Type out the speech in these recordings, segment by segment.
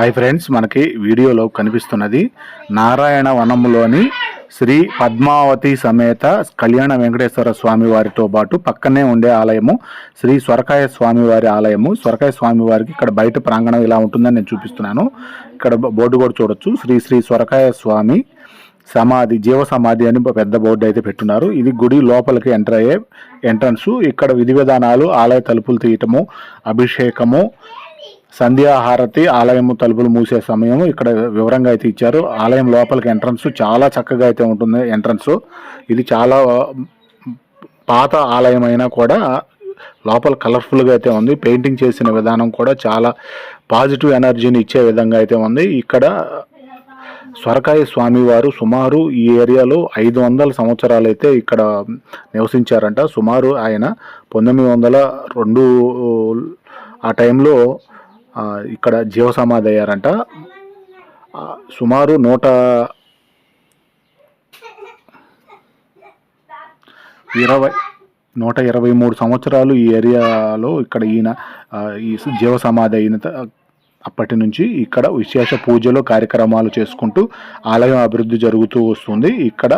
Hi friends మనకి వీడియోలో కనిపిస్తున్నది నారాయణ వనంలోని శ్రీ పద్మావతి సమేత కళ్యాణ వెంకటేశ్వర స్వామి వారితో పాటు పక్కనే ఉండే ఆలయము శ్రీ స్వరకాయ స్వామి వారి ఆలయము. స్వరకాయ స్వామి వారికి ఇక్కడ బయట ప్రాంగణం ఇలా ఉంటుందని నేను చూపిస్తున్నాను. ఇక్కడ బోర్డు కూడా చూడొచ్చు. శ్రీ శ్రీ స్వరకాయ స్వామి సమాధి జీవ సమాధి అని పెద్ద బోర్డు అయితే పెట్టున్నారు ఇది గుడి లోపలికి ఎంటర్ అయ్యే ఎంట్రన్స్ ఇక్కడ విధి విధానాలు ఆలయ తలుపులు తీయటము అభిషేకము సంధ్యాహారతి ఆలయము తలుపులు మూసే సమయం ఇక్కడ వివరంగా అయితే ఇచ్చారు. ఆలయం లోపలికి ఎంట్రన్స్ చాలా చక్కగా అయితే ఉంటుంది. ఎంట్రన్స్ ఇది చాలా పాత ఆలయం అయినా కూడా లోపల కలర్ఫుల్గా అయితే ఉంది. పెయింటింగ్ చేసిన విధానం కూడా చాలా పాజిటివ్ ఎనర్జీని ఇచ్చే విధంగా అయితే ఉంది. ఇక్కడ స్వరకాయ స్వామి వారు సుమారు ఈ ఏరియాలో ఐదు వందల సంవత్సరాలు అయితే ఇక్కడ నివసించారంట. సుమారు ఆయన పంతొమ్మిది వందల రెండు ఆ టైంలో ఇక్కడ జీవ సమాధి అయ్యారంట సుమారు నూట ఇరవై నూట ఇరవై మూడు సంవత్సరాలు ఈ ఏరియాలో ఇక్కడ ఈయన ఈ జీవ సమాధి అయిన అప్పటి నుంచి ఇక్కడ విశేష పూజలు కార్యక్రమాలు చేసుకుంటూ ఆలయం అభివృద్ధి జరుగుతూ వస్తుంది. ఇక్కడ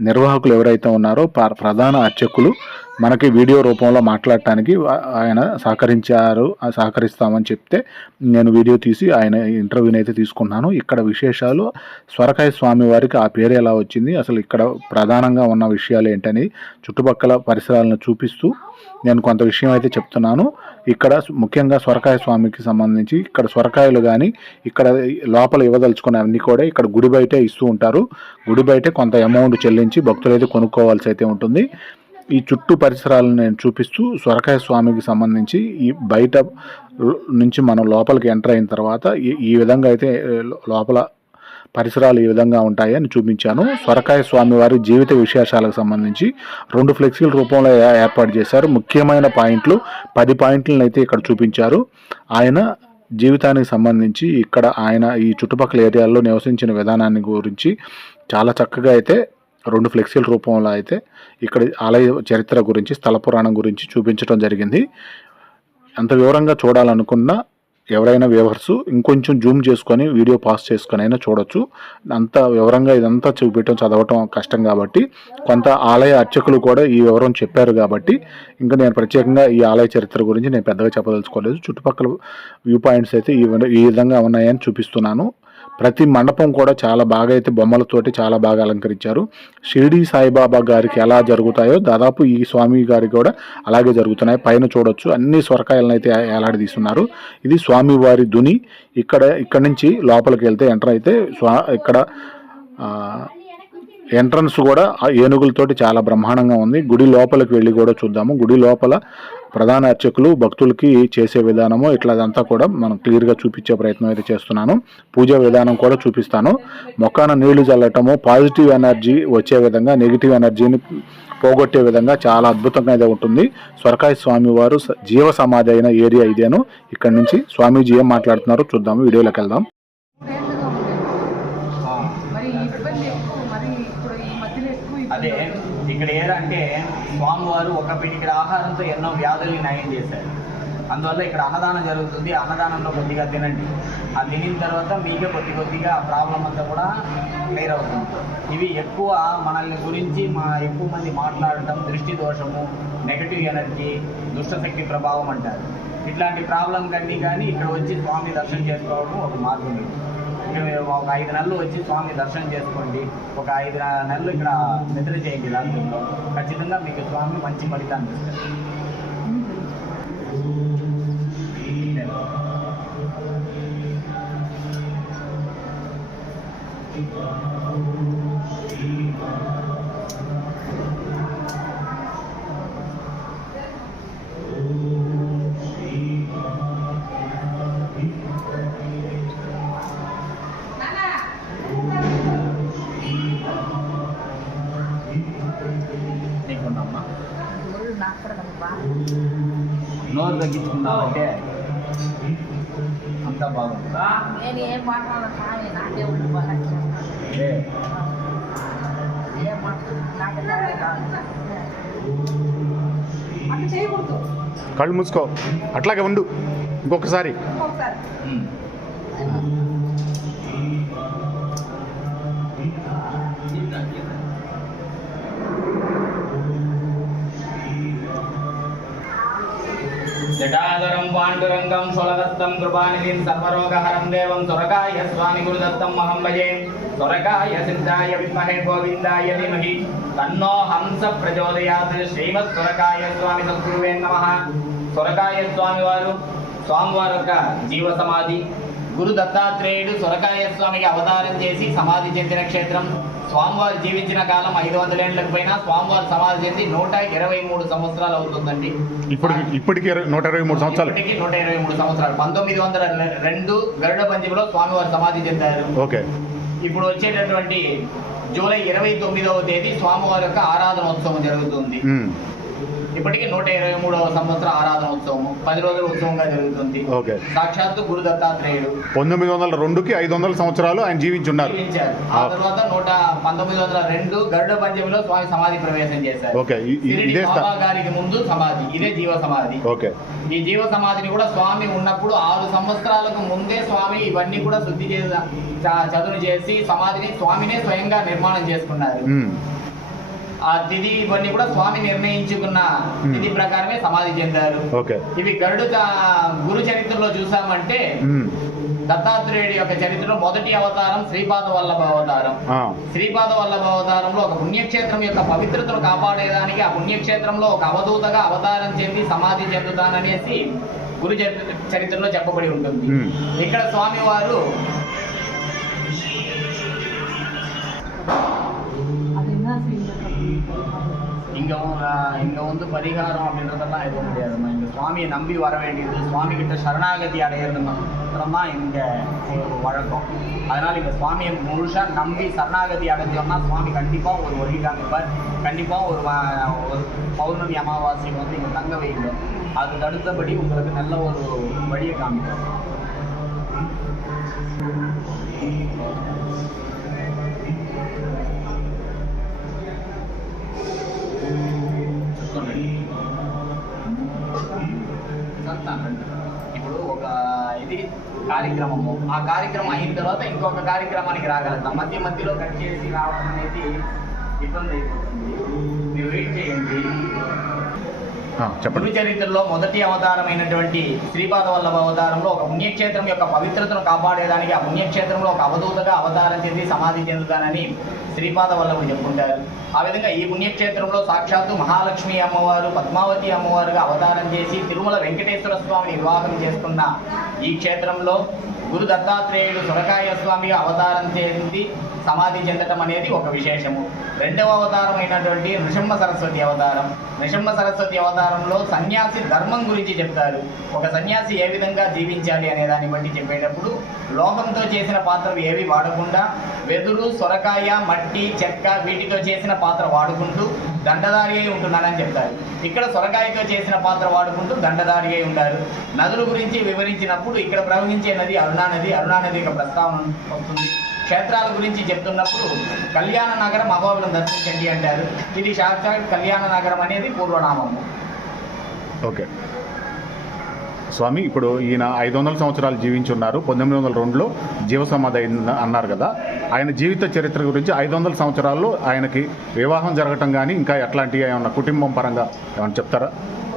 నిర్వాహకులు ఎవరైతే ఉన్నారో ప్రధాన అర్చకులు మనకి వీడియో రూపంలో మాట్లాడటానికి ఆయన సహకరించారు సహకరిస్తామని చెప్తే నేను వీడియో తీసి ఆయన ఇంటర్వ్యూని అయితే తీసుకున్నాను. ఇక్కడ విశేషాలు స్వరకాయ స్వామి వారికి ఆ పేరు ఎలా వచ్చింది అసలు ఇక్కడ ప్రధానంగా ఉన్న విషయాలు ఏంటని చుట్టుపక్కల పరిసరాలను చూపిస్తూ నేను కొంత విషయం అయితే చెప్తున్నాను. ఇక్కడ ముఖ్యంగా స్వరకాయ స్వామికి సంబంధించి ఇక్కడ స్వరకాయలు కానీ ఇక్కడ లోపల ఇవ్వదలుచుకునే కూడా ఇక్కడ గుడి బయటే ఇస్తూ ఉంటారు. గుడి బయటే కొంత అమౌంట్ చెల్లించి భక్తులు అయితే కొనుక్కోవాల్సి అయితే ఉంటుంది. ఈ చుట్టూ పరిసరాలను నేను చూపిస్తూ స్వరకాయ స్వామికి సంబంధించి ఈ బయట నుంచి మనం లోపలికి ఎంటర్ అయిన తర్వాత ఈ ఈ విధంగా అయితే లోపల పరిసరాలు ఈ విధంగా ఉంటాయని చూపించాను. స్వరకాయ స్వామి వారి జీవిత విశేషాలకు సంబంధించి రెండు ఫ్లెక్సీల రూపంలో ఏర్పాటు చేశారు. ముఖ్యమైన పాయింట్లు పది పాయింట్లను అయితే ఇక్కడ చూపించారు. ఆయన జీవితానికి సంబంధించి ఇక్కడ ఆయన ఈ చుట్టుపక్కల ఏరియాల్లో నివసించిన విధానాన్ని గురించి చాలా చక్కగా అయితే రెండు ఫ్లెక్సీల రూపంలో అయితే ఇక్కడ ఆలయ చరిత్ర గురించి స్థల పురాణం గురించి చూపించడం జరిగింది. అంత వివరంగా చూడాలనుకున్నా ఎవరైనా వ్యూవర్స్ ఇంకొంచెం జూమ్ చేసుకొని వీడియో పాస్ చేసుకొని అయినా చూడొచ్చు. అంత వివరంగా ఇదంతా చూపించడం చదవటం కష్టం కాబట్టి కొంత ఆలయ అర్చకులు కూడా ఈ వివరం చెప్పారు కాబట్టి ఇంకా నేను ప్రత్యేకంగా ఈ ఆలయ చరిత్ర గురించి నేను పెద్దగా చెప్పదలుచుకోలేదు. చుట్టుపక్కల వ్యూ పాయింట్స్ అయితే ఈ ఈ విధంగా ఉన్నాయని చూపిస్తున్నాను. ప్రతి మండపం కూడా చాలా బాగా అయితే బొమ్మలతోటి చాలా బాగా అలంకరించారు. షిరిడి సాయిబాబా గారికి ఎలా జరుగుతాయో దాదాపు ఈ స్వామి గారికి కూడా అలాగే జరుగుతున్నాయి. పైన చూడొచ్చు. అన్ని సొరకాయలను అయితే ఏలాడదీస్తున్నారు. ఇది స్వామి వారి దుని. ఇక్కడ ఇక్కడ నుంచి లోపలికి వెళ్తే ఎంటర్ అయితే స్వా ఇక్కడ ఎంట్రన్స్ కూడా ఏనుగులతోటి చాలా బ్రహ్మాండంగా ఉంది. గుడి లోపలికి వెళ్ళి కూడా చూద్దాము. గుడి లోపల ప్రధాన అర్చకులు భక్తులకి చేసే విధానము ఇట్లాదంతా కూడా మనం క్లియర్గా చూపించే ప్రయత్నం అయితే చేస్తున్నాను. పూజా విధానం కూడా చూపిస్తాను. మొక్కన నీళ్ళు చల్లటము పాజిటివ్ ఎనర్జీ వచ్చే విధంగా నెగిటివ్ ఎనర్జీని పోగొట్టే విధంగా చాలా అద్భుతంగా అయితే ఉంటుంది. స్వరకాయ స్వామి వారు జీవ సమాధి అయిన ఏరియా ఇదేను. ఇక్కడ నుంచి స్వామీజీ ఏం మాట్లాడుతున్నారో చూద్దాము. వీడియోలోకి వెళ్దాం. రెండుగా ఉండేది. మరి ఈ ఇబ్బంది ఎక్కువ మరి ఇప్పుడు ఈ మధ్యలో ఎక్కువ అదే ఇక్కడ ఏదంటే స్వామివారు ఒక పిడికిడ ఆహారంతో ఎన్నో వ్యాధుల్ని నయం చేశారు. అందువల్ల ఇక్కడ అన్నదానం జరుగుతుంది. అన్నదానంలో కొద్దిగా తినండి. ఆ తినిన తర్వాత మీకే కొద్ది కొద్దిగా ఆ ప్రాబ్లం అంతా కూడా క్లియర్ అవుతుంది. ఇవి ఎక్కువ మనల్ని గురించి మా ఎక్కువ మంది మాట్లాడటం దృష్టి దోషము నెగటివ్ ఎనర్జీ దుష్టశక్తి ప్రభావం అంటారు. ఇట్లాంటి ప్రాబ్లం కన్నీ కానీ ఇక్కడ వచ్చి స్వామి దర్శనం చేసుకోవడం ఒక మార్గం. ఒక ఐదు నెలలు వచ్చి స్వామి దర్శనం చేసుకోండి. ఒక ఐదు నెలలు ఇక్కడ నిద్ర చేయండి. రాత్రిలో ఖచ్చితంగా మీకు స్వామి మంచి ఫలితాన్ని ఇస్తారు నోరు తగ్గించుకున్నావంటే అంతా బాగుంది? నేను ఏం మాట్లాడాలి స్వామి నాకే ఒళ్ళు బాగా ఏ, ఏం మాట్లాడాలి నాకే తేడా కాదు అట్లా చేయకూడదు. కళ్ళు మూసుకో. అట్లాగే ఉండు. ఇంకొకసారి. జటాధరం పాండురంగం సులదత్తం కృపానిధిం సర్వరోగహరం దేవం సురకాయ స్వామి గురుదత్తం మహం భజే. సురకాయ సిద్ధాయ విద్మహే గోవిందాయ ధీమహి. తన్నో హంస ప్రచోదయాత్ శ్రీమత్ సురకాయ స్వామి సద్గురువే నమ. సురకాయ స్వామి వారు స్వామివారి యొక్క జీవ సమాధి గురు దత్తాత్రేయుడు సురకాయ స్వామికి అవతారం చేసి సమాధి చెందిన క్షేత్రం. స్వామివారు జీవించిన కాలం ఐదు వందల ఏళ్ళకు పైన స్వామివారు సమాధి చెంది నూట ఇరవై మూడు సంవత్సరాలు అవుతుందండి. ఇప్పుడు ఇప్పటికి నూట ఇరవై మూడు సంవత్సరాలు. ఇప్పటికి నూట ఇరవై మూడు సంవత్సరాలు. పంతొమ్మిది వందల రెండు గరుడ పంచమిలో స్వామివారు సమాధి చెందారు. ఓకే. ఇప్పుడు వచ్చేటటువంటి జూలై ఇరవై తొమ్మిదవ తేదీ స్వామివారి యొక్క ఆరాధన ఉత్సవం జరుగుతుంది. ఇప్పటికి నూట ఇరవై మూడవ సంవత్సర ఆరాధన ఉత్సవం పది రోజుల ఉత్సవంగా జరుగుతుంది. ఓకే. సాక్షాత్తు గురు దత్తాత్రేయుడు పంతొమ్మిది వందల రెండుకి ఐదు వందల సంవత్సరాలు ఆయన జీవించున్నారు. ఆ. తర్వాత నూట పంతొమ్మిది వందల రెండు గరుడ పంచమిలో స్వామి సమాధి ప్రవేశం చేశారు. గారికి ముందు సమాధి. ఇదే జీవ సమాధి. ఓకే. ఈ జీవ సమాధిని కూడా స్వామి ఉన్నప్పుడు ఆరు సంవత్సరాలకు ముందే స్వామి ఇవన్నీ కూడా శుద్ధి చేసి చ- చదును చేసి సమాధిని స్వామినే స్వయంగా నిర్మాణం చేసుకున్నారు. ఆ తిథి ఇవన్నీ కూడా స్వామి నిర్ణయించుకున్న తిథి ప్రకారమే సమాధి చెందారు ఇవి గరుడు గురు చరిత్రలో చూసామంటే ఉమ్. దత్తాత్రేయుడి యొక్క చరిత్రలో మొదటి అవతారం శ్రీపాద వల్లభ అవతారం. శ్రీపాద వల్లభ అవతారంలో ఒక పుణ్యక్షేత్రం యొక్క పవిత్రతను కాపాడేదానికి ఆ పుణ్యక్షేత్రంలో ఒక అవధూతగా అవతారం చెంది సమాధి చెందుతాననేసి గురు చరిత్ర చరిత్రలో చెప్పబడి ఉంటుంది Hmm. ఇక్కడ స్వామి இங்கே இங்கே வந்து பரிகாரம் அப்படின்றதெல்லாம் எதுவும் முடியாதும்மா இங்கே சுவாமியை நம்பி வர வேண்டியது சுவாமி கிட்ட சரணாகதி அடையிறது மாத்திரமா இங்கே ஒரு வழக்கம். அதனால் இங்கே சுவாமியை முழுசாக நம்பி சரணாகதி அடைஞ்சோம்னா சுவாமி கண்டிப்பாக ஒரு வழி காமிப்பார். கண்டிப்பாக ஒரு ஒரு பௌர்ணமி அமாவாசை வந்து இங்கே தங்க வைங்க அதுக்கு அடுத்தபடி உங்களுக்கு நல்ல ஒரு வழியை காமிப்பார் ఇది కార్యక్రమము. ఆ కార్యక్రమం అయిన తర్వాత ఇంకొక కార్యక్రమానికి రాగలుగుతాం. మధ్య మధ్యలో కట్ చేసి రావడం అనేది ఇబ్బంది అయిపోతుంది. మీరు వెయిట్ చేయండి. చెప్పండి. చరిత్రలో మొదటి అవతారమైనటువంటి శ్రీపాద వల్లభ అవతారంలో ఒక పుణ్యక్షేత్రం యొక్క పవిత్రతను కాపాడేదానికి ఆ పుణ్యక్షేత్రంలో ఒక అవధూతగా అవతారం చెంది సమాధి చెందుతానని శ్రీపాద వల్లభుడు చెప్పుకుంటారు. ఆ విధంగా ఈ పుణ్యక్షేత్రంలో సాక్షాత్తు మహాలక్ష్మి అమ్మవారు పద్మావతి అమ్మవారుగా అవతారం చేసి తిరుమల వెంకటేశ్వర స్వామిని వివాహం చేసుకున్న ఈ క్షేత్రంలో గురు దత్తాత్రేయుడు సురకాయ స్వామిగా అవతారం చేసి సమాధి చెందటం అనేది ఒక విశేషము. రెండవ అవతారం అయినటువంటి నృసింహ సరస్వతి అవతారం. నృసింహ సరస్వతి అవతారంలో సన్యాసి ధర్మం గురించి చెప్తారు. ఒక సన్యాసి ఏ విధంగా జీవించాలి అనే దాన్ని బట్టి చెప్పేటప్పుడు లోహంతో చేసిన పాత్రలు ఏవి వాడకుండా వెదురు సొరకాయ మట్టి చెక్క వీటితో చేసిన పాత్ర వాడుకుంటూ దండదారి అయి ఉంటున్నాడని చెప్తారు. ఇక్కడ సొరకాయతో చేసిన పాత్ర వాడుకుంటూ దండదారి అయి ఉంటారు నదుల గురించి వివరించినప్పుడు ఇక్కడ ప్రవహించే నది అరుణా నది అరుణా నది యొక్క ప్రస్తావన వస్తుంది. క్షేత్రాల గురించి చెప్తున్నప్పుడు కళ్యాణ నగరం అభావులను దర్శించండి అంటారు. ఇది సాక్షాత్ కళ్యాణ నగరం అనేది పూర్వనామము ఓకే. స్వామి ఇప్పుడు ఈయన ఐదు వందల సంవత్సరాలు జీవించి ఉన్నారు పంతొమ్మిది వందల రెండులో జీవ సమాధి అయింది అన్నారు కదా. ఆయన జీవిత చరిత్ర గురించి ఐదు వందల సంవత్సరాల్లో ఆయనకి వివాహం జరగటం కానీ ఇంకా ఎట్లాంటివి ఏమన్నా కుటుంబం పరంగా ఏమన్నా చెప్తారా?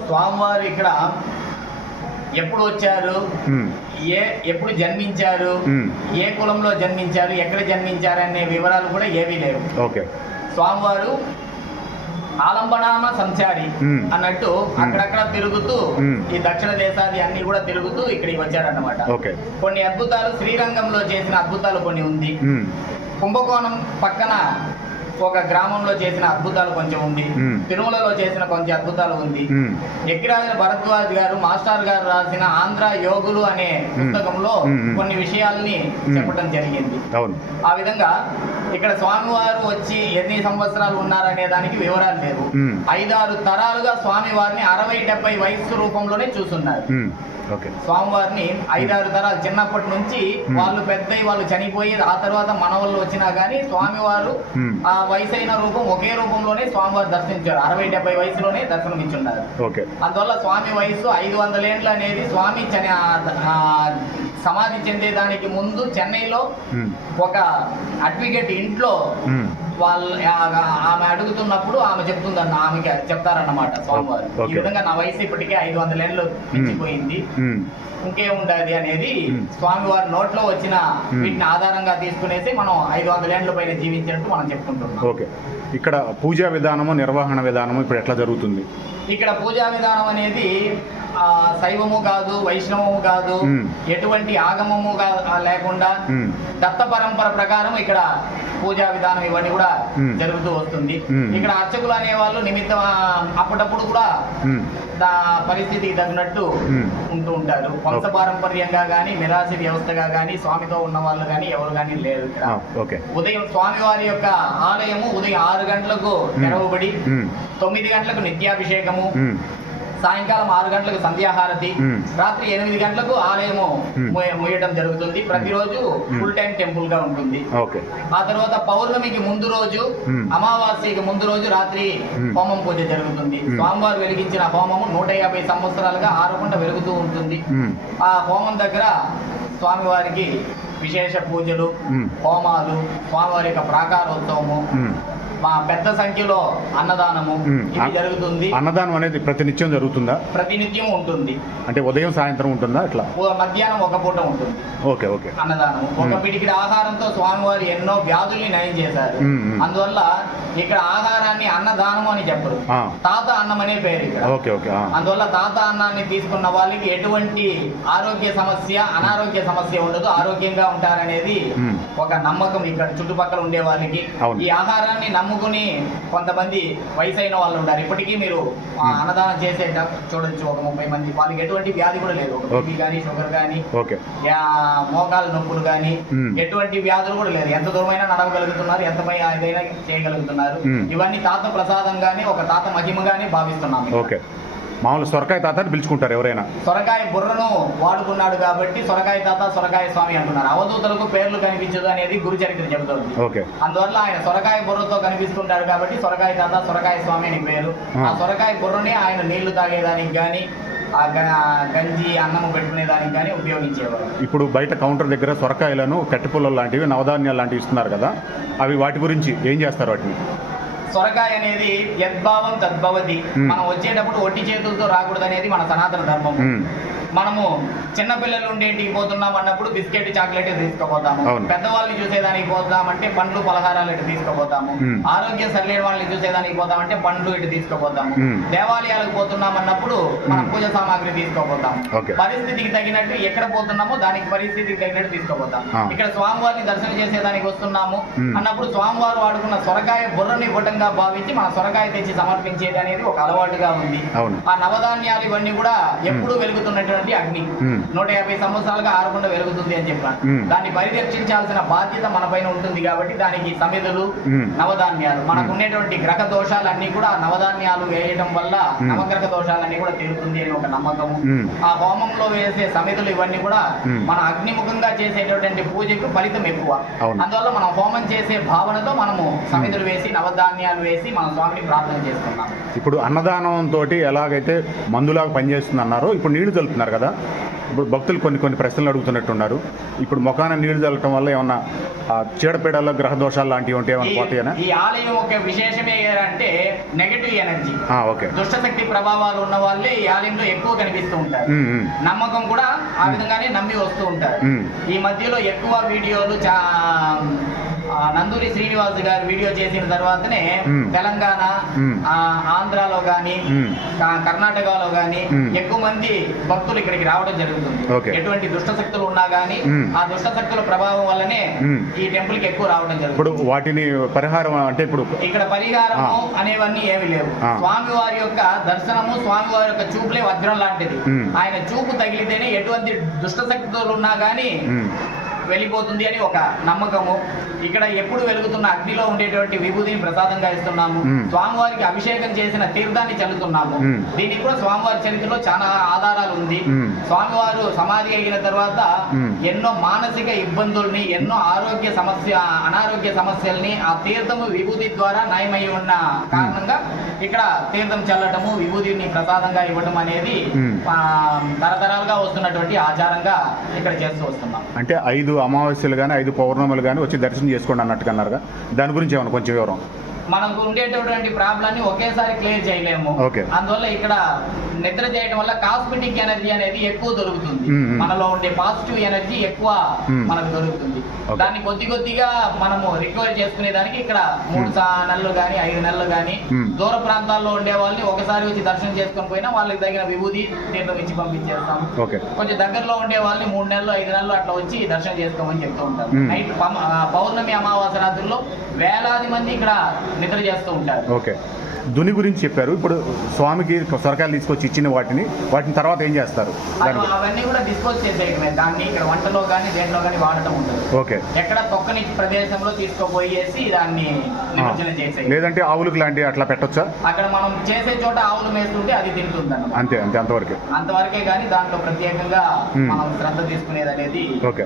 స్వామివారు ఇక్కడ ఎప్పుడు వచ్చారు? ఏ ఎప్పుడు జన్మించారు. ఏ కులంలో జన్మించారు? ఎక్కడ జన్మించారు అనే వివరాలు కూడా ఏమీ లేవు. ఓకే. స్వామివారు ఆలంబనామ సంచారి. అన్నట్టు అక్కడక్కడ తిరుగుతూ. ఈ దక్షిణ దేశాది అన్ని కూడా తిరుగుతూ ఇక్కడికి వచ్చారన్నమాట. కొన్ని అద్భుతాలు శ్రీరంగంలో చేసిన అద్భుతాలు కొన్ని ఉంది. కుంభకోణం పక్కన ఒక గ్రామంలో చేసిన అద్భుతాలు కొంచెం ఉంది. తిరుమలలో చేసిన కొంచెం అద్భుతాలు ఉంది. ఎక్కిరాజుల భరద్వాజ్ గారు మాస్టర్ గారు రాసిన ఆంధ్ర యోగులు అనే పుస్తకంలో. కొన్ని విషయాల్ని చెప్పడం జరిగింది. ఆ విధంగా ఇక్కడ స్వామివారు వచ్చి ఎన్ని సంవత్సరాలు ఉన్నారనే దానికి వివరాలు లేవు. ఐదారు తరాలుగా స్వామివారిని అరవై డెబ్బై వయస్సు రూపంలోనే చూస్తున్నారు. స్వామివారిని ఐదారు తరాలు చిన్నప్పటి నుంచి Hmm. వాళ్ళు పెద్దయి వాళ్ళు చనిపోయి ఆ తర్వాత మనవళ్ళు వచ్చినా గానీ స్వామివారు Hmm. ఆ వయసు అయిన రూపం ఒకే రూపంలోనే స్వామివారు దర్శించారు. అరవై డెబ్బై వయసులోనే దర్శనం ఇచ్చున్నారు ఓకే అందువల్ల స్వామి వయసు ఐదు వందల ఏండ్లు అనేది స్వామి సమాధి చెందేదానికి ముందు చెన్నైలో ఉమ్, ఒక అడ్వకేట్ ఇంట్లో వాళ్ళు ఆమె అడుగుతున్నప్పుడు ఆమె చెప్తుందన్న ఆమెకి చెప్తారన్నమాట స్వామివారు. ఈ. విధంగా నా వయసు ఇప్పటికే ఐదు వందల ఏళ్ళు మించిపోయింది. ఉమ్, ఇంకేముండదు అనేది. స్వామివారి నోట్లో వచ్చిన. వీటిని ఆధారంగా తీసుకునేసి మనం ఐదు వందల ఏళ్ళ పైన జీవించినట్టు మనం చెప్పుకుంటున్నాం. ఓకే. ఇక్కడ పూజా విధానము నిర్వహణ విధానము ఇప్పుడు ఎట్లా జరుగుతుంది? ఇక్కడ పూజా విధానం అనేది శైవము కాదు వైష్ణవము కాదు. ఎటువంటి ఆగమము లేకుండా దత్త పరంపర ప్రకారం ఇక్కడ పూజా విధానం ఇవన్నీ కూడా. జరుగుతూ వస్తుంది. ఇక్కడ అర్చకులు అనేవాళ్ళు నిమిత్తం ఆ, అప్పుడప్పుడు కూడా పరిస్థితికి తగినట్టు. ఉంటూ ఉంటారు. వంశపారంపర్యంగా కానీ మిరాసి వ్యవస్థగా కానీ స్వామితో ఉన్న వాళ్ళు కానీ ఎవరు కానీ లేరు ఇక్కడ. ఉదయం స్వామివారి యొక్క ఆలయము ఉదయం ఆరు గంటలకు తెరవబడి తొమ్మిది గంటలకు నిత్యాభిషేకము సాయంకాలం ఆరు గంటలకు సంధ్యాహారతి. రాత్రి ఎనిమిది గంటలకు ఆలయము. మూయ- మూయటం జరుగుతుంది ప్రతిరోజు ఫుల్ టైం టెంపుల్గా ఉంటుంది ఆ తర్వాత పౌర్ణమికి ముందు రోజు. అమావాస్యకి ముందు రోజు రాత్రి. హోమం పూజ జరుగుతుంది. స్వామివారు వెలిగించిన హోమము నూట యాభై సంవత్సరాలుగా ఆరకుండా వెలుగుతూ ఉంటుంది ఆ హోమం దగ్గర స్వామివారికి విశేష పూజలు. హోమాలు స్వామివారి యొక్క ప్రాకారోత్సవము మా పెద్ద సంఖ్యలో అన్నదానము. ఇది జరుగుతుంది. అన్నదానం అనేది ప్రతినిత్యం జరుగుతుందా? ప్రతినిత్యం ఉంటుంది. అంటే ఉదయం సాయంత్రం ఉంటుందా అట్లా మధ్యాహ్నం ఒక పూట ఉంటుంది. Okay okay. అన్నదానము. ఒక మ్మ్. పిడికిడి ఆహారంతో స్వామివారు ఎన్నో వ్యాధుల్ని నయం చేశారు. అందువల్ల ఇక్కడ ఆహారాన్ని అన్నదానము అని చెప్పరు. తాత అన్నం అనే పేరు ఇక్కడ. ఓకే ఓకే ఆ, అందువల్ల తాత అన్నాన్ని తీసుకున్న వాళ్ళకి ఎటువంటి ఆరోగ్య సమస్య అనారోగ్య సమస్య ఉండదు. ఆరోగ్యంగా ఉంటారనేది. ఒక నమ్మకం ఇక్కడ చుట్టుపక్కల ఉండే వాళ్ళకి. ఈ ఆహారాన్ని నమ్ముకుని కొంతమంది వయసు అయిన వాళ్ళు ఉంటారు ఇప్పటికీ మీరు. అన్నదానం చేసే చూడొచ్చు ఒక ముప్పై మంది వాళ్ళకి ఎటువంటి వ్యాధి కూడా లేదు. బీపీ కానీ షుగర్ కానీ మోకాలు నొప్పులు కానీ. ఎటువంటి వ్యాధులు కూడా లేదు ఎంత దూరమైనా నడవగలుగుతున్నారు ఎంత పై ఏదైనా చేయగలుగుతున్నారు. ఇవన్నీ తాత ప్రసాదంగానే ఒక తాత మహిమగానే భావిస్తున్నాం మామూలు సొరకాయ తాత అని పిలుచుకుంటారు ఎవరైనా. సొరకాయ బుర్రను వాడుకున్నాడు కాబట్టి సొరకాయ తాత సొరకాయ స్వామి అంటున్నారు. అవధూతలకు పేర్లు కనిపించదు అనేది గురు చరిత్ర చెబుతోంది. ఓకే. అందువల్ల ఆయన సొరకాయ బుర్రతో కనిపిస్తుంటాడు కాబట్టి సొరకాయ తాత సొరకాయ స్వామి అని పేరు. ఆ. సొరకాయ బుర్రని ఆయన నీళ్ళు తాగేదానికి కానీ గంజి అన్నము పెట్టుకునేదానికి కానీ ఉపయోగించేవారు. ఇప్పుడు బయట కౌంటర్ దగ్గర సొరకాయలను కట్టిపుల్లలు లాంటివి నవధాన్యాలు లాంటివి ఇస్తున్నారు కదా అవి వాటి గురించి ఏం చేస్తారు వాటిని? సొరకాయ అనేది యద్భావం తద్భవతి. మనం వచ్చేటప్పుడు ఒట్టి చేతులతో రాకూడదు అనేది మన సనాతన ధర్మం మనము చిన్న పిల్లలు ఉండే ఇంటికి పోతున్నాం అన్నప్పుడు బిస్కెట్ చాక్లెట్ తీసుకుపోతాము. పెద్దవాళ్ళని చూసేదానికి పోతామంటే పండ్లు పలహారాలు ఇటు తీసుకుపోతాము. ఆరోగ్యం సరిలేని వాళ్ళని చూసేదానికి పోతామంటే పండ్లు ఇటు తీసుకుపోతాము. దేవాలయాలకు పోతున్నాం అన్నప్పుడు మన. పూజ సామాగ్రి తీసుకోపోతాము. పరిస్థితికి తగినట్టు ఎక్కడ పోతున్నామో దానికి పరిస్థితికి తగినట్టు తీసుకోపోతాం. ఇక్కడ స్వామివారిని దర్శనం చేసేదానికి వస్తున్నాము. అన్నప్పుడు స్వామివారు వాడుకున్న సొరకాయ బుర్రని గుట్టంగా భావించి మన సొరకాయ తెచ్చి సమర్పించేది అనేది ఒక అలవాటుగా ఉంది ఆ నవధాన్యాలు ఇవన్నీ కూడా ఎప్పుడూ వెలుగుతున్నటువంటి అగ్ని. నూట యాభై సంవత్సరాలుగా ఆరకుండా వెలుగుతుంది అని చెప్పాను. దాన్ని పరిరక్షించాల్సిన బాధ్యత మన పైన ఉంటుంది కాబట్టి దానికి సమిధులు. నవధాన్యాలు మనకు ఉండేటువంటి గ్రహ దోషాలన్నీ కూడా నవధాన్యాలు వేయడం వల్ల. నవగ్రహ దోషాలన్నీ కూడా తీరుతుంది అని ఒక నమ్మకము మ్మ్. ఆ హోమంలో వేసే సమిధులు ఇవన్నీ కూడా. మన అగ్నిముఖంగా చేసేటటువంటి పూజకు ఫలితం ఎక్కువ. అందువల్ల మనం హోమం చేసే భావనతో మనము సమిధులు వేసి నవధాన్యాలు వేసి మన స్వామిని ప్రార్థన చేస్తున్నాం ఇప్పుడు అన్నదానం తోటి ఎలాగైతే మందులాగా పనిచేస్తుంది అన్నారో ఇప్పుడు నీళ్ళు చల్లుతున్నారు కదా. ఇప్పుడు భక్తులు కొన్ని కొన్ని ప్రశ్నలు అడుగుతున్నట్టున్నారు. ఇప్పుడు ముఖాన నీళ్ళు చల్లటం వల్ల ఏమన్నా ఆ, చీడపీడలు గ్రహ దోషాలు లాంటివి ఉంటే ఏమైనా పోతాయనా? ఈ- ఆలయం ఒక విశేషమే ఏంటంటే నెగటివ్ ఎనర్జీ. ఓకే. దుష్టశక్తి ప్రభావాలు ఉన్న వాళ్ళే ఈ ఆలయంలో ఎక్కువ కనిపిస్తూ ఉంటారు. నమ్మకం కూడా ఆ విధంగానే నమ్మి వస్తూ ఉంటారు. ఈ మధ్యలో ఎక్కువ వీడియోలు చా నందూరి శ్రీనివాస్ గారు వీడియో చేసిన తర్వాతనే. తెలంగాణ ఆంధ్రాలో గాని కర్ణాటకలో గాని. ఎక్కువ మంది భక్తులు ఇక్కడికి రావడం జరుగుతుంది. ఎటువంటి దుష్ట శక్తులు ఉన్నా గానీ. ఆ దుష్ట శక్తుల ప్రభావం వల్లనే. ఈ టెంపుల్కి ఎక్కువ రావడం ఇప్పుడు జరుగుతుంది వాటిని పరిహారం అంటే ఇప్పుడు ఇక్కడ పరిహారము ఆ. అనేవన్నీ ఏమి లేవు. స్వామి వారి యొక్క దర్శనము స్వామి వారి యొక్క చూపులే వజ్రం లాంటిది. ఆయన చూపు తగిలితేనే ఎటువంటి దుష్ట శక్తులు ఉన్నా గానీ వెళ్ళిపోతుంది అని ఒక నమ్మకము ఇక్కడ ఎప్పుడు వెలుగుతున్న అగ్నిలో ఉండేటువంటి విభూతిని ప్రసాదంగా ఇస్తున్నాము. స్వామివారికి అభిషేకం చేసిన తీర్థాన్ని చల్లుతున్నాము. దీనికి కూడా స్వామివారి చరిత్రలో చాలా ఆధారాలు ఉంది. స్వామివారు సమాధి అయిన తర్వాత. ఎన్నో మానసిక ఇబ్బందుల్ని ఎన్నో ఆరోగ్య సమస్య అనారోగ్య సమస్యల్ని ఆ తీర్థము విభూతి ద్వారా నయమై ఉన్న కారణంగా ఇక్కడ తీర్థం చల్లటము విభూతిని ప్రసాదంగా ఇవ్వడం అనేది తరతరాలుగా వస్తున్నటువంటి ఆచారంగా ఇక్కడ చేస్తూ వస్తున్నాం. అంటే ఐదు అమావాస్యలు కానీ ఐదు పౌర్ణములు కానీ వచ్చి దర్శనం చేసుకోండి అన్నట్టుగా అన్నారుగా. దాని గురించి ఏమన్నా కొంచెం వివరం? మనకు ఉండేటటువంటి ప్రాబ్లమ్ని ఒకేసారి క్లియర్ చేయలేము. అందువల్ల ఇక్కడ నిద్ర చేయడం వల్ల కాస్మెటిక్ ఎనర్జీ అనేది ఎక్కువ దొరుకుతుంది. మనలో ఉండే పాజిటివ్ ఎనర్జీ ఎక్కువ. మనకు దొరుకుతుంది. దాన్ని కొద్ది కొద్దిగా మనము రికవర్ చేసుకునే దానికి ఇక్కడ మూడు నెలలు కానీ ఐదు నెలలు కానీ మ్మ్. దూర ప్రాంతాల్లో ఉండే వాళ్ళని ఒకసారి వచ్చి దర్శనం చేసుకొని పోయినా వాళ్ళకి తగిన విభూతి తీర్థం ఇచ్చి పంపించేస్తాం కొంచెం దగ్గరలో ఉండే వాళ్ళని మూడు నెలలు ఐదు నెలలు అట్లా వచ్చి దర్శనం చేసుకోమని చెప్తూ ఉంటారు. నైట్ పౌర్ణమి అమావాస్య రాత్రుల్లో వేలాది మంది ఇక్కడ నిద్ర చేస్తూ ఉంటారు. ఓకే. దుని గురించి చెప్పారు. ఇప్పుడు స్వామికి సొరకాయలు తీసుకొచ్చి ఇచ్చిన వాటిని వాటిని తర్వాత ఏం చేస్తారు? అవన్నీ కూడా డిస్పోజ్ చేసేయటమే దాన్ని ఇక్కడ వంటలో కానీ దేంట్లో కానీ వాడటం ఉంటుంది ఓకే. ఎక్కడ తొక్కని ప్రదేశంలో తీసుకుపోయేసి దాన్ని నిమజ్జనం చేసేయి లేదంటే ఆవులకు లాంటి అట్లా పెట్టొచ్చా? అక్కడ మనం చేసే చోట ఆవులు మేస్తుంటే అది తింటుంది అంతే అంతే అంతవరకు. అంతవరకే కానీ దాంట్లో ప్రత్యేకంగా. మనం శ్రద్ధ తీసుకునేది అనేది ఓకే.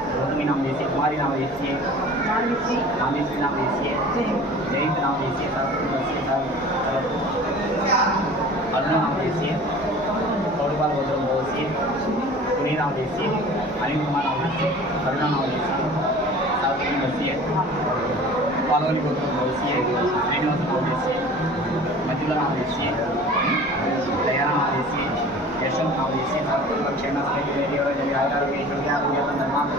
गौतमी नाम जैसे कुमारी नाम जैसे नाम जैसे जयंत नाम जैसे अरुण नाम जैसे तोड़पाल नाम जैसे अनिल कुमार नाम जैसे नाम जैसे श्रीनिवास नाम जैसे नाम दया Federation of the State of Kulam China State Radio dari ada di Indonesia punya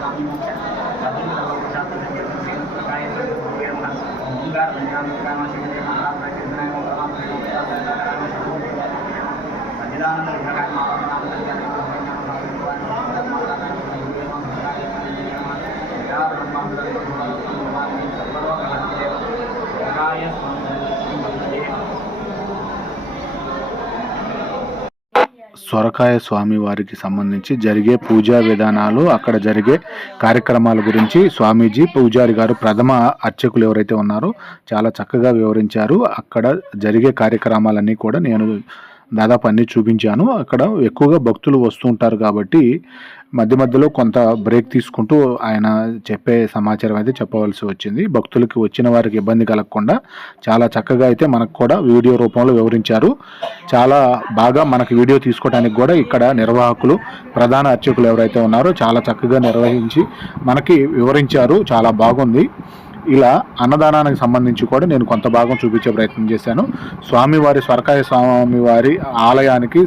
kami mungkin tapi kalau kita tidak mungkin terkait dengan bagaimana enggak dengan dengan masih menerima apa yang kita mau dalam kita dan kami semua tidak menggunakan malam malam dan banyak melakukan dan malam dan memang terkait dengan ya memang terkait dengan kaya సొరకాయ స్వామి వారికి సంబంధించి జరిగే పూజా విధానాలు అక్కడ జరిగే కార్యక్రమాల గురించి స్వామీజీ పూజారి గారు ప్రథమ అర్చకులు ఎవరైతే ఉన్నారో చాలా చక్కగా వివరించారు. అక్కడ జరిగే కార్యక్రమాలన్నీ కూడా నేను దాదాపు అన్ని చూపించాను. అక్కడ ఎక్కువగా భక్తులు వస్తుంటారు కాబట్టి మధ్య మధ్యలో కొంత బ్రేక్ తీసుకుంటూ ఆయన చెప్పే సమాచారం అయితే చెప్పవలసి వచ్చింది. భక్తులకి వచ్చిన వారికి ఇబ్బంది కలగకుండా చాలా చక్కగా అయితే మనకు కూడా వీడియో రూపంలో వివరించారు. చాలా బాగా మనకు వీడియో తీసుకోవడానికి కూడా ఇక్కడ నిర్వాహకులు ప్రధాన అర్చకులు ఎవరైతే ఉన్నారో చాలా చక్కగా నిర్వహించి మనకి వివరించారు. చాలా బాగుంది. ఇలా అన్నదానానికి సంబంధించి కూడా నేను కొంత భాగం చూపించే ప్రయత్నం చేశాను. స్వామివారి స్వర్కాయ స్వామివారి ఆలయానికి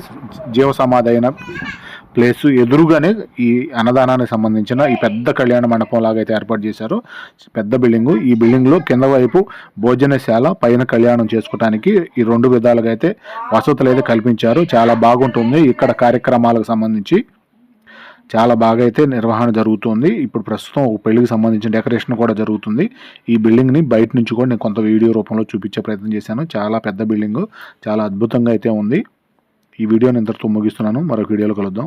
జీవ సమాధి అయిన ప్లేస్ ఎదురుగానే ఈ అన్నదానానికి సంబంధించిన ఈ పెద్ద కళ్యాణ మండపం లాగా అయితే ఏర్పాటు చేశారు. పెద్ద బిల్డింగు. ఈ బిల్డింగ్లో కింద వైపు భోజనశాల పైన కళ్యాణం చేసుకోవడానికి ఈ రెండు విధాలుగా అయితే వసతులు అయితే కల్పించారు. చాలా బాగుంటుంది. ఇక్కడ కార్యక్రమాలకు సంబంధించి చాలా బాగా అయితే నిర్వహణ జరుగుతుంది. ఇప్పుడు ప్రస్తుతం ఒక పెళ్ళికి సంబంధించిన డెకరేషన్ కూడా జరుగుతుంది. ఈ బిల్డింగ్ని బయట నుంచి కూడా నేను కొంత వీడియో రూపంలో చూపించే ప్రయత్నం చేశాను. చాలా పెద్ద బిల్డింగ్ చాలా అద్భుతంగా అయితే ఉంది. ఈ వీడియోని ఇంతటితో ముగిస్తున్నాను. మరొక వీడియోలో కలుద్దాం.